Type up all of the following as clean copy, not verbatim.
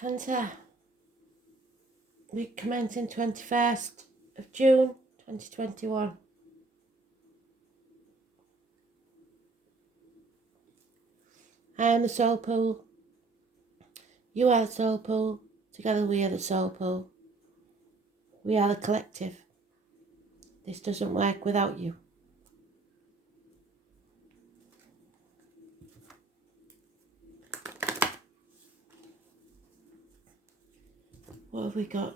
Cancer, week commencing 21st of June 2021. I am the soul pool. You are the soul pool. Together we are the soul pool. We are the collective. This doesn't work without you. What have we got?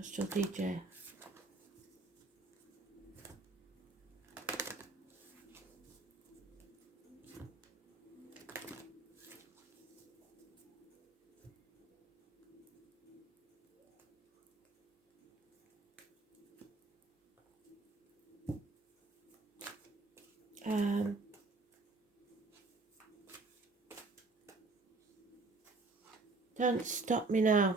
Astral DJ. Don't stop me now.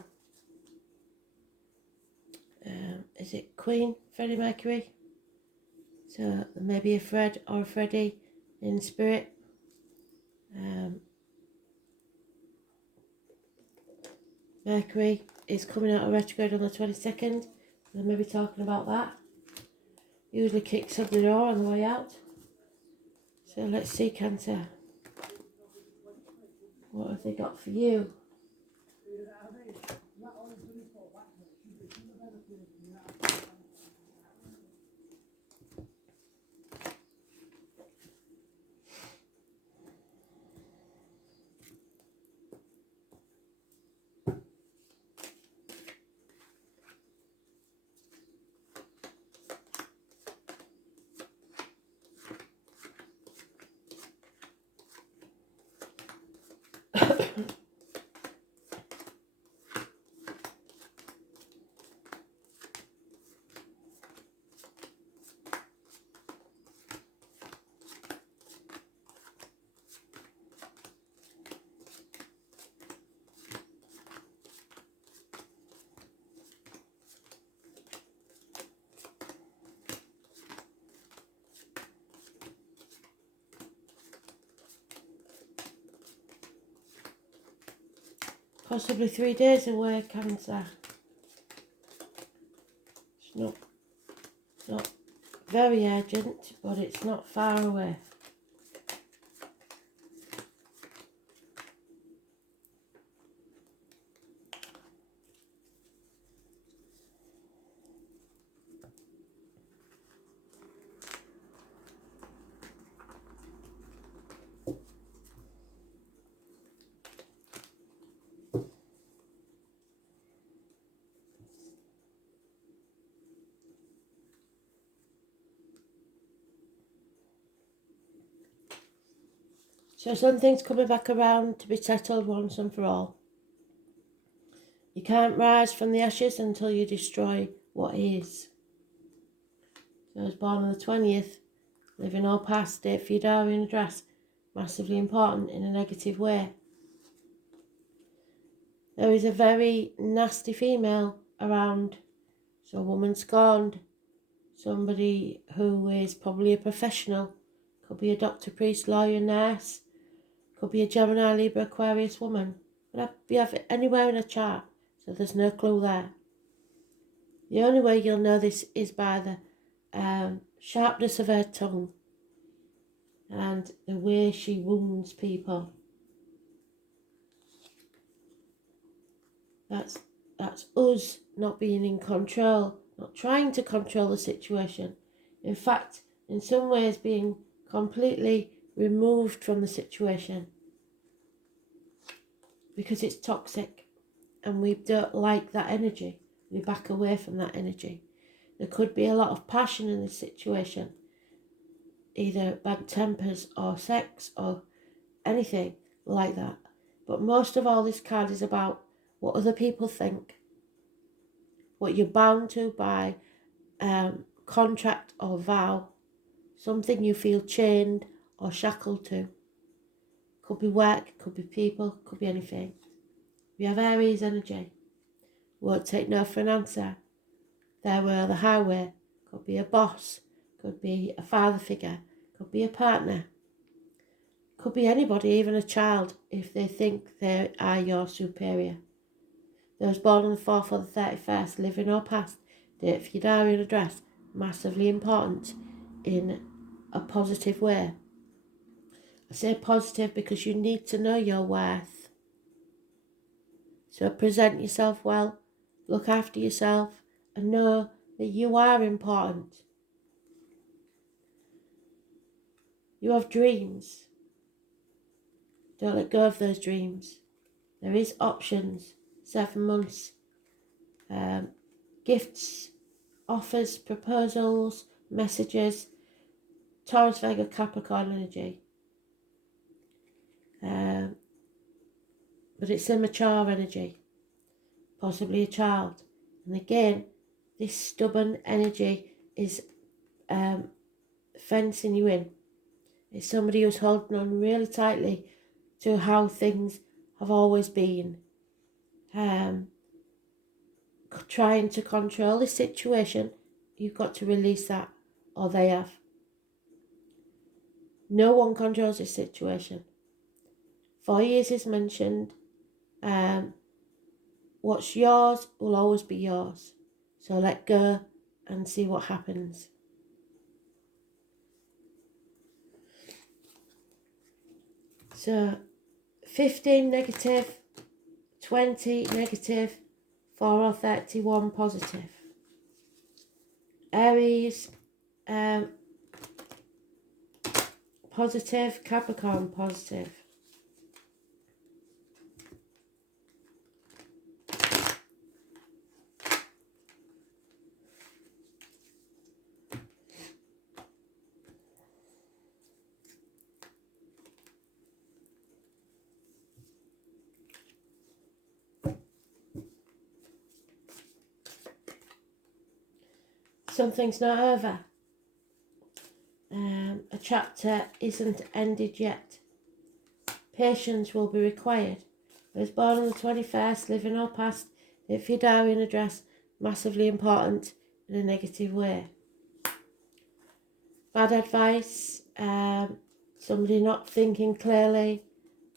Is it Queen, Freddie Mercury? So maybe a Fred or a Freddie in spirit. Mercury is coming out of retrograde on the 22nd. We'll maybe talking about that. Usually kicks up the door on the way out. So let's see, Cancer. What have they got for you? Possibly 3 days away, Cancer. It's not very urgent, but it's not far away. So something's coming back around to be settled once and for all. You can't rise from the ashes until you destroy what is. So I was born on the 20th, living all past, date for your diary and address, massively important in a negative way. There is a very nasty female around, so a woman scorned, somebody who is probably a professional, could be a doctor, priest, lawyer, nurse, could be a Gemini, Libra, Aquarius woman. Could be anywhere in a chart, so there's no clue there. The only way you'll know this is by the sharpness of her tongue and the way she wounds people. That's us not being in control, not trying to control the situation. In fact, in some ways being completely removed from the situation because it's toxic and we don't like that energy. We back away from that energy. There could be a lot of passion in this situation, either bad tempers or sex or anything like that. But most of all, this card is about what other people think, what you're bound to by contract or vow, something you feel chained or shackled to. Could be work, could be people, could be anything. We have Aries energy. Won't take no for an answer. There were the highway. Could be a boss, could be a father figure, could be a partner. Could be anybody, even a child, if they think they are your superior. Those born on the 4th or the 31st, living or past, date for your diary and address, massively important in a positive way. I say positive because you need to know your worth. So present yourself well, look after yourself, and know that you are important. You have dreams. Don't let go of those dreams. There is options. 7 months. Gifts, offers, proposals, messages. Taurus, Vega, Capricorn energy. But it's a mature energy. Possibly a child. And again, this stubborn energy is fencing you in. It's somebody who's holding on really tightly to how things have always been. Trying to control the situation. You've got to release that, or they have. No one controls this situation. 4 years is mentioned. What's yours will always be yours. So let go and see what happens. So 15 negative, 20 negative, 4 or 31 positive. Aries, positive, Capricorn positive. Something's not over. A chapter isn't ended yet. Patience will be required. I was born on the 21st, living or past, if your diary and address, massively important in a negative way. Bad advice, somebody not thinking clearly,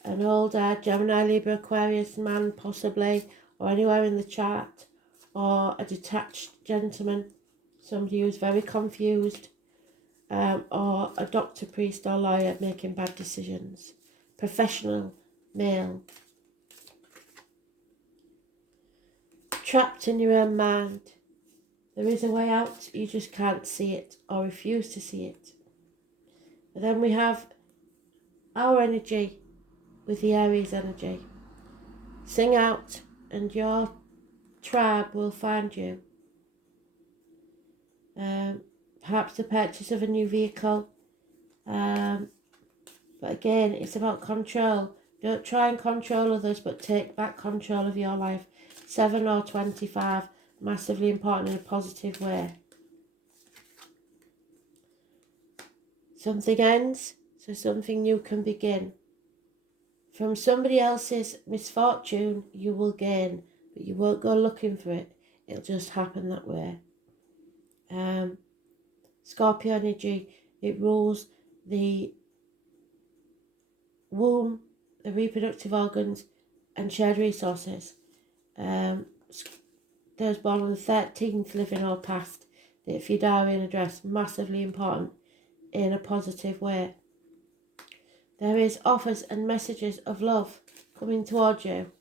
an older Gemini, Libra, Aquarius man possibly, or anywhere in the chart, or a detached gentleman, somebody who's very confused, or a doctor, priest or lawyer making bad decisions. Professional, male. Trapped in your own mind. There is a way out, you just can't see it or refuse to see it. But then we have our energy with the Aries energy. Sing out and your tribe will find you. Perhaps the purchase of a new vehicle. But again, it's about control. Don't try and control others, but take back control of your life. 7 or 25, massively important in a positive way. Something ends, so something new can begin. From somebody else's misfortune, you will gain, but you won't go looking for it. It'll just happen that way. Scorpio energy, it rules the womb, the reproductive organs, and shared resources. Those born on the 13th, living or past, if your diary and address, massively important in a positive way. There is offers and messages of love coming towards you,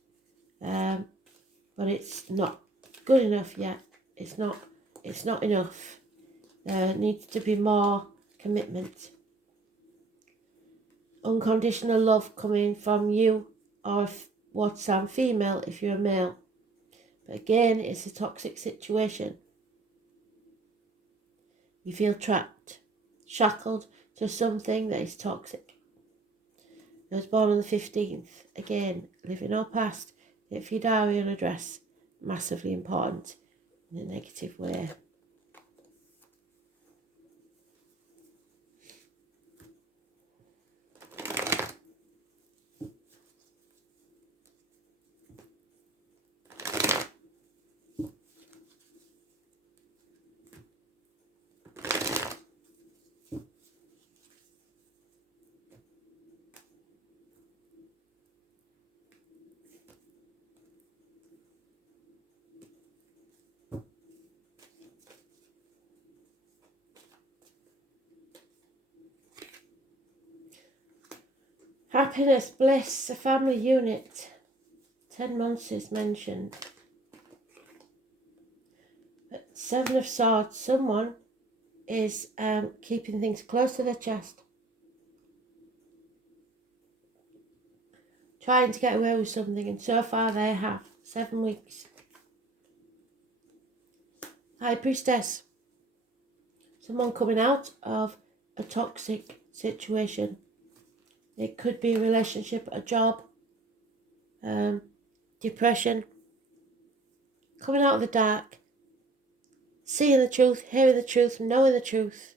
but it's not good enough yet. It's not enough. There needs to be more commitment. Unconditional love coming from you, or what's I'm female if you're a male. But again, it's a toxic situation. You feel trapped, shackled to something that is toxic. I was born on the 15th. Again, living or past, if your diary and address, massively important in a negative way. Happiness, bliss, a family unit. 10 months is mentioned. But 7 of Swords, someone is keeping things close to their chest. Trying to get away with something, and so far they have. 7 weeks. High Priestess. Someone coming out of a toxic situation. It could be a relationship, a job, depression. Coming out of the dark. Seeing the truth, hearing the truth, knowing the truth.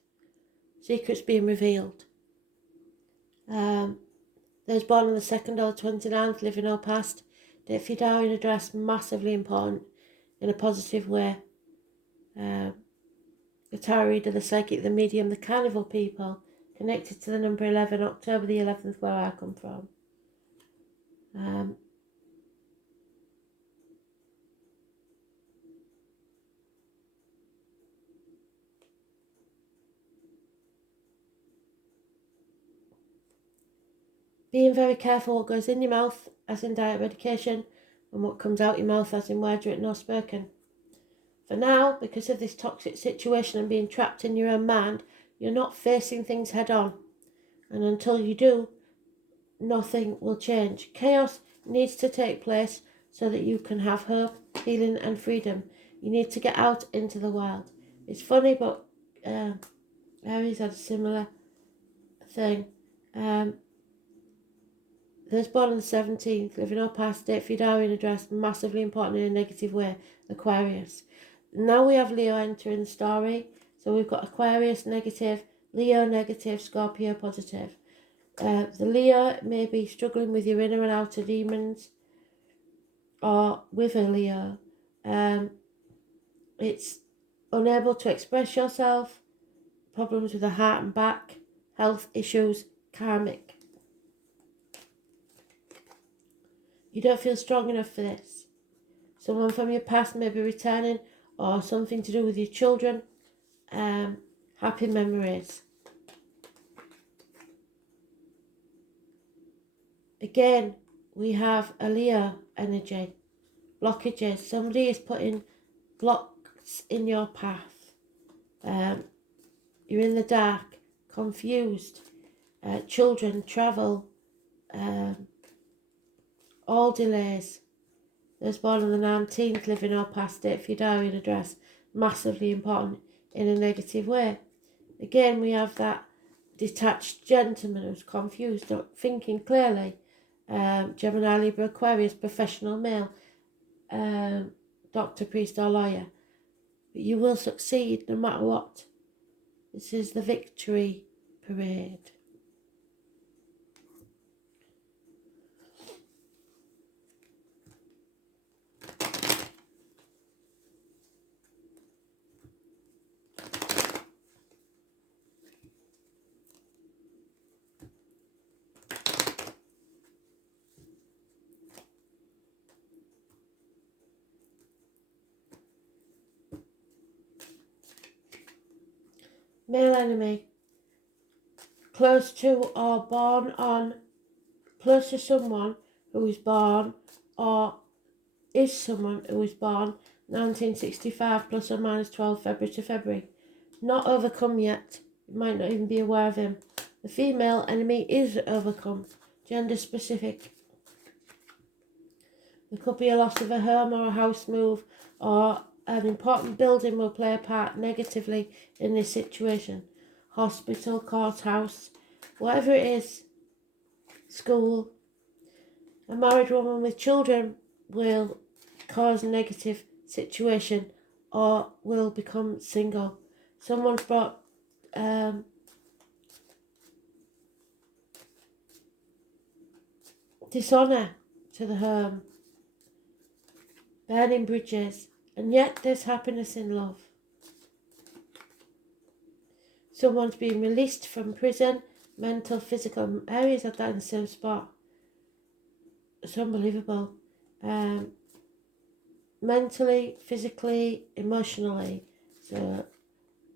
Secrets being revealed. Those born on the 2nd or 29th, living or past. Date for your diary and address, massively important in a positive way. The tarot reader, the psychic, the medium, the carnival people, connected to the number 11, October the 11th, where I come from. Being very careful what goes in your mouth, as in diet medication, and what comes out your mouth, as in words written or spoken. For now, because of this toxic situation and being trapped in your own mind, you're not facing things head on. And until you do, nothing will change. Chaos needs to take place so that you can have hope, healing and freedom. You need to get out into the world. It's funny, but Aries had a similar thing. Those born on the 17th, living or past, date for your diary and address, massively important in a negative way, Aquarius. Now we have Leo entering the story. So we've got Aquarius negative, Leo negative, Scorpio positive. The Leo may be struggling with your inner and outer demons, or with a Leo. It's unable to express yourself, problems with the heart and back, health issues, karmic. You don't feel strong enough for this. Someone from your past may be returning, or something to do with your children. Happy memories. Again, we have a Leo energy. Blockages. Somebody is putting blocks in your path. You're in the dark, confused. Children, travel, all delays. Those born on the 19th, living or past, date for your diary and address, massively important in a negative way. Again, we have that detached gentleman who's confused, not thinking clearly. Gemini, Libra, Aquarius, professional male, doctor, priest or lawyer. But you will succeed no matter what. This is the victory parade. Male enemy, close to or born on, close to someone who is born or is someone who is born 1965 plus or minus 12 February to February. Not overcome yet. You might not even be aware of him. The female enemy is overcome. Gender specific. There could be a loss of a home or a house move, or an important building will play a part negatively in this situation. Hospital, courthouse, whatever it is, school. A married woman with children will cause a negative situation or will become single. Someone's brought dishonour to the home. Burning bridges. And yet there's happiness in love. Someone's being released from prison, mental, physical. Aries had that in the same spot. It's unbelievable. Mentally, physically, emotionally. So,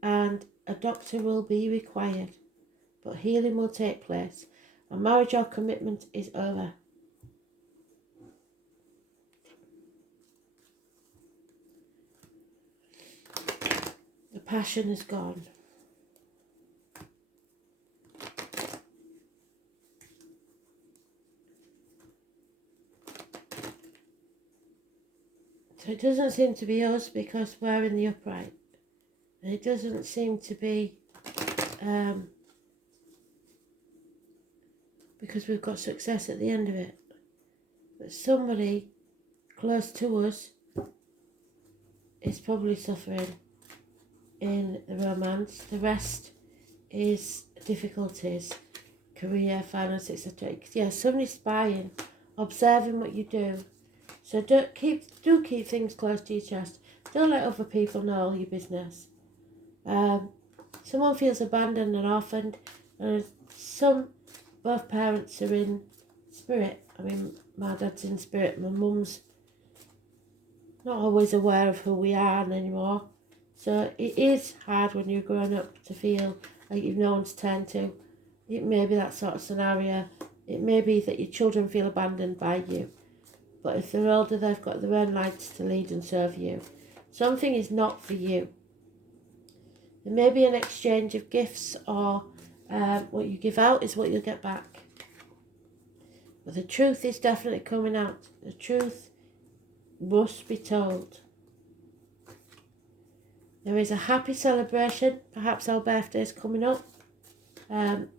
and a doctor will be required. But healing will take place. A marriage or commitment is over. The passion is gone. So it doesn't seem to be us because we're in the upright. And it doesn't seem to be because we've got success at the end of it. But somebody close to us is probably suffering in the romance. The rest is difficulties, career, finances, etc. Yeah, somebody's spying, observing what you do. So do keep things close to your chest. Don't let other people know all your business. Someone feels abandoned and orphaned, and both parents are in spirit. I mean, my dad's in spirit, my mum's not always aware of who we are anymore. So it is hard when you're growing up to feel like you've no one to turn to. It may be that sort of scenario. It may be that your children feel abandoned by you. But if they're older, they've got their own lives to lead and serve you. Something is not for you. There may be an exchange of gifts, or what you give out is what you'll get back. But the truth is definitely coming out. The truth must be told. There is a happy celebration. Perhaps our birthday is coming up,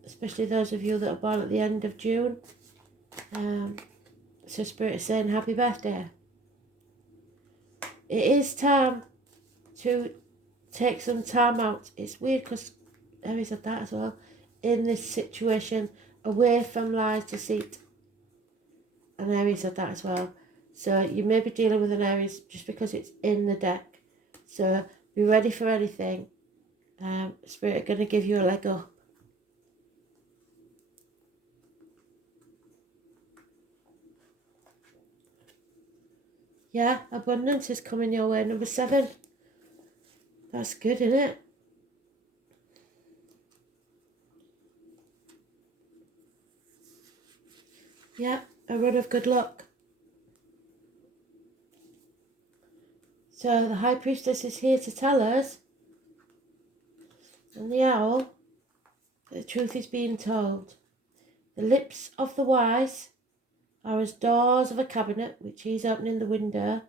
especially those of you that are born at the end of June. So Spirit is saying happy birthday. It is time to take some time out. It's weird because Aries had that as well. In this situation, away from lies, deceit. And Aries had that as well. So you may be dealing with an Aries just because it's in the deck. So be ready for anything. Spirit are going to give you a leg up. Yeah, abundance is coming your way. Number 7. That's good, isn't it? Yeah, a run of good luck. So the High Priestess is here to tell us, and the Owl, the truth is being told. The lips of the wise are as doors of a cabinet which he is opening the window.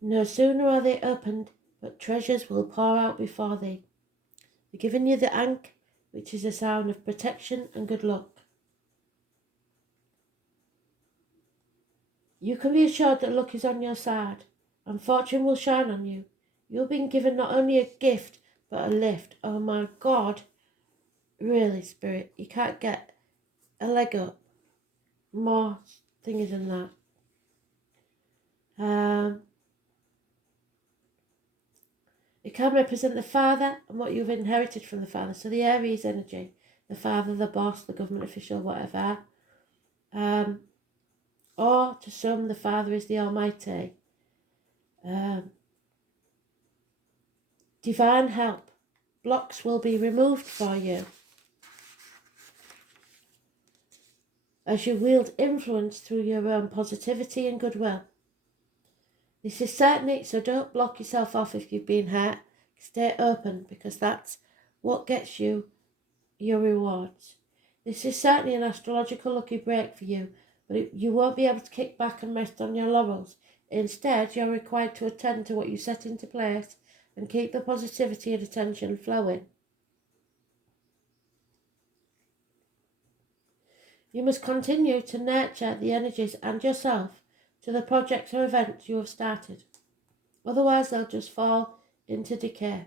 No sooner are they opened, but treasures will pour out before thee. They're giving you the Ankh, which is a sound of protection and good luck. You can be assured that luck is on your side, and fortune will shine on you. You're being given not only a gift, but a lift. Oh my God. Really, Spirit, you can't get a leg up. More thingy than that. It can represent the father and what you've inherited from the father. So the Aries energy, the father, the boss, the government official, whatever. Or to some, the Father is the Almighty. Divine help. Blocks will be removed for you as you wield influence through your own positivity and goodwill. This is certainly, so don't block yourself off if you've been hurt. Stay open, because that's what gets you your rewards. This is certainly an astrological lucky break for you, but you won't be able to kick back and rest on your laurels. Instead, you're required to attend to what you set into place and keep the positivity and attention flowing. You must continue to nurture the energies and yourself to the projects or events you have started. Otherwise, they'll just fall into decay.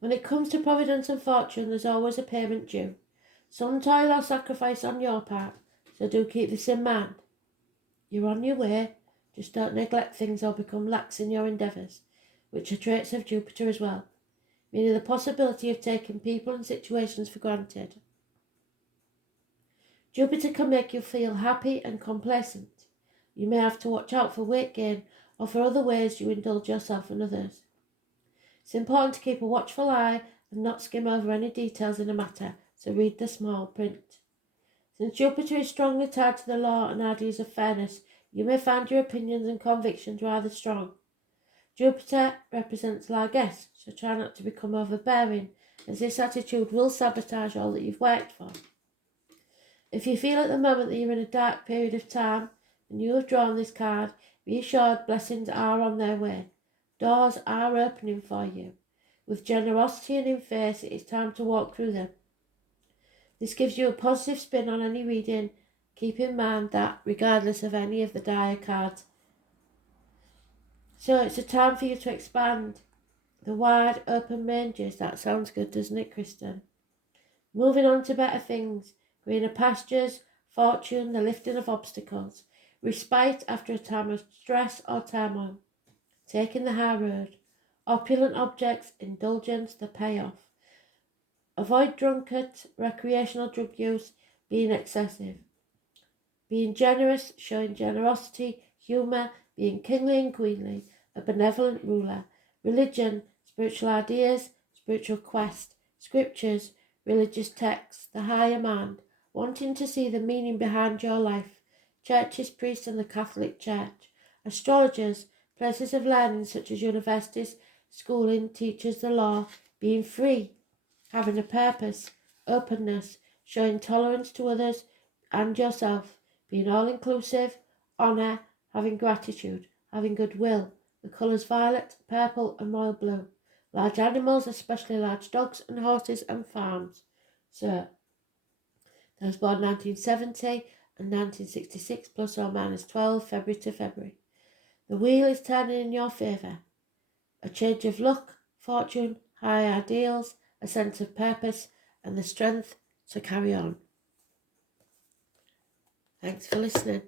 When it comes to providence and fortune, there's always a payment due. Some toil or sacrifice on your part, so do keep this in mind. You're on your way, just don't neglect things or become lax in your endeavours, which are traits of Jupiter as well, meaning the possibility of taking people and situations for granted. Jupiter can make you feel happy and complacent. You may have to watch out for weight gain or for other ways you indulge yourself and others. It's important to keep a watchful eye and not skim over any details in a matter, so read the small print. Since Jupiter is strongly tied to the law and ideas of fairness, you may find your opinions and convictions rather strong. Jupiter represents largesse, so try not to become overbearing, as this attitude will sabotage all that you've worked for. If you feel at the moment that you're in a dark period of time and you have drawn this card, be assured blessings are on their way. Doors are opening for you. With generosity and in faith, it is time to walk through them. This gives you a positive spin on any reading. Keep in mind that, regardless of any of the dire cards, so it's a time for you to expand. The wide open ranges, that sounds good, doesn't it, Kristen? Moving on to better things, greener pastures, fortune, the lifting of obstacles, respite after a time of stress or turmoil, taking the high road, opulent objects, indulgence, the payoff. Avoid drunkards, recreational drug use, being excessive. Being generous, showing generosity, humour, being kingly and queenly, a benevolent ruler. Religion, spiritual ideas, spiritual quest, scriptures, religious texts, the higher mind, wanting to see the meaning behind your life. Churches, priests and the Catholic Church. Astrologers, places of learning such as universities, schooling, teachers, the law. Being free, having a purpose, openness, showing tolerance to others and yourself, being all-inclusive, honour, having gratitude, having goodwill, the colours violet, purple and royal blue, large animals, especially large dogs and horses and farms. So, those born 1970 and 1966 plus or minus 12 February to February. The wheel is turning in your favour. A change of luck, fortune, high ideals, a sense of purpose and the strength to carry on. Thanks for listening.